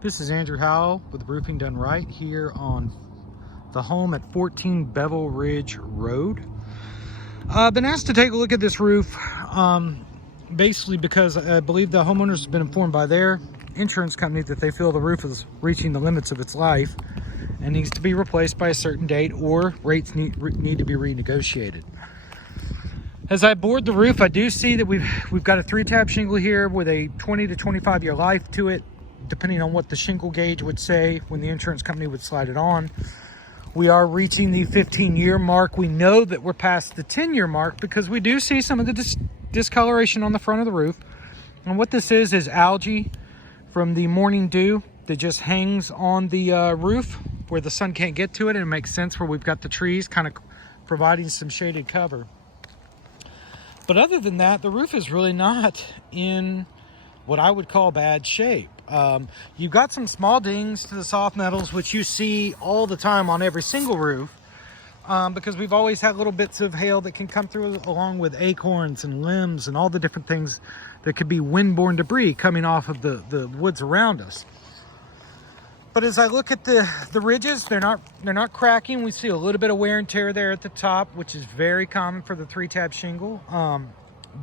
This is Andrew Howell with Roofing Done Right here on the home at 14 Bevil Ridge Road. I've been asked to take a look at this roof basically because I believe the homeowners have been informed by their insurance company that they feel the roof is reaching the limits of its life and needs to be replaced by a certain date, or rates need to be renegotiated. As I board the roof, I do see that we've got a 3-tab shingle here with a 20 to 25 year life to it, depending on what the shingle gauge would say when the insurance company would slide it on. We are reaching the 15-year mark. We know that we're past the 10-year mark because we do see some of the discoloration on the front of the roof. And what this is algae from the morning dew that just hangs on the roof where the sun can't get to it, and it makes sense where we've got the trees kind of providing some shaded cover. But other than that, the roof is really not in what I would call bad shape. You've got some small dings to the soft metals, which you see all the time on every single roof, because we've always had little bits of hail that can come through, along with acorns and limbs and all the different things that could be windborne debris coming off of the woods around us. But as I look at the ridges, they're not cracking. We see a little bit of wear and tear there at the top, which is very common for the 3-tab shingle,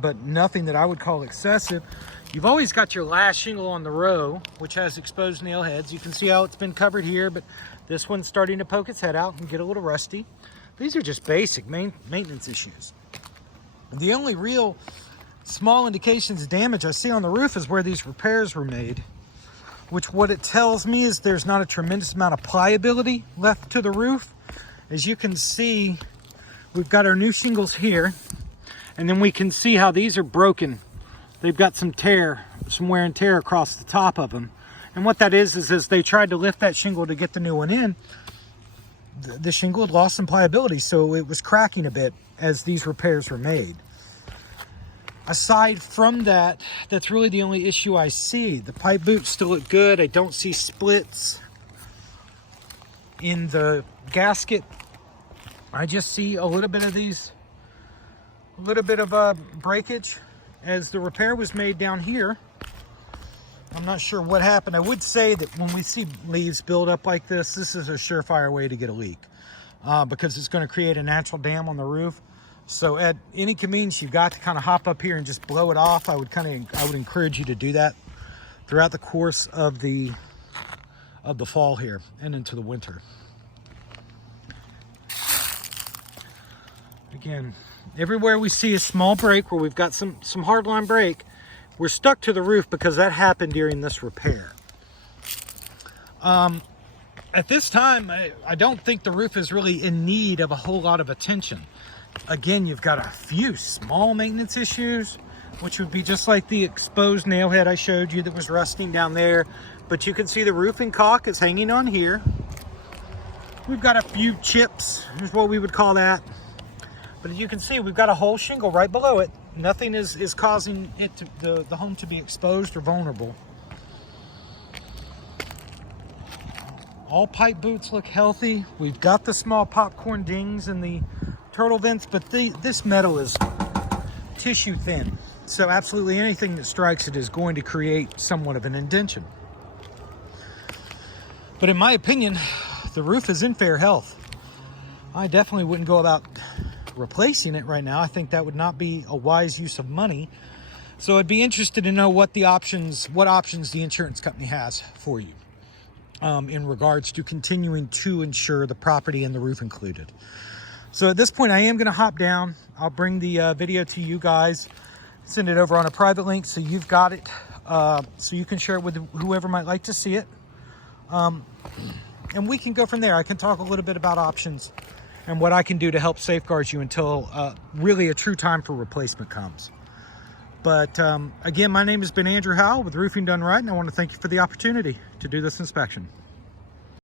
but nothing that I would call excessive. You've always got your last shingle on the row, which has exposed nail heads. You can see how it's been covered here, but this one's starting to poke its head out and get a little rusty. These are just basic maintenance issues. The only real small indications of damage I see on the roof is where these repairs were made, which what it tells me is there's not a tremendous amount of pliability left to the roof. As you can see, we've got our new shingles here, and then we can see how these are broken. They've got some wear and tear across the top of them. And what that is as they tried to lift that shingle to get the new one in, the shingle had lost some pliability, so it was cracking a bit as these repairs were made. Aside from that, that's really the only issue I see. The pipe boots still look good. I don't see splits in the gasket. I just see a little bit of breakage as the repair was made down here. I'm not sure what happened. I would say that when we see leaves build up like this is a surefire way to get a leak, because it's going to create a natural dam on the roof. So at any convenience you've got to kind of hop up here and just blow it off, I would encourage you to do that throughout the course of the fall here and into the winter. Again, everywhere we see a small break where we've got some hardline break, we're stuck to the roof because that happened during this repair. At this time, I don't think the roof is really in need of a whole lot of attention. Again, you've got a few small maintenance issues, which would be just like the exposed nail head I showed you that was rusting down there. But you can see the roofing caulk is hanging on here. We've got a few chips, is what we would call that. But as you can see, we've got a whole shingle right below it. Nothing is causing it the home to be exposed or vulnerable. All pipe boots look healthy. We've got the small popcorn dings in the turtle vents, but this metal is tissue thin. So absolutely anything that strikes it is going to create somewhat of an indentation. But in my opinion, the roof is in fair health. I definitely wouldn't go about replacing it right now. I think that would not be a wise use of money. So I'd be interested to know what options the insurance company has for you in regards to continuing to insure the property and the roof included. So at this point, I am going to hop down. I'll bring the video to you guys, send it over on a private link so you've got it, so you can share it with whoever might like to see it. And we can go from there. I can talk a little bit about options and what I can do to help safeguard you until really a true time for replacement comes. But again, my name has been Andrew Howell with Roofing Done Right, and I want to thank you for the opportunity to do this inspection.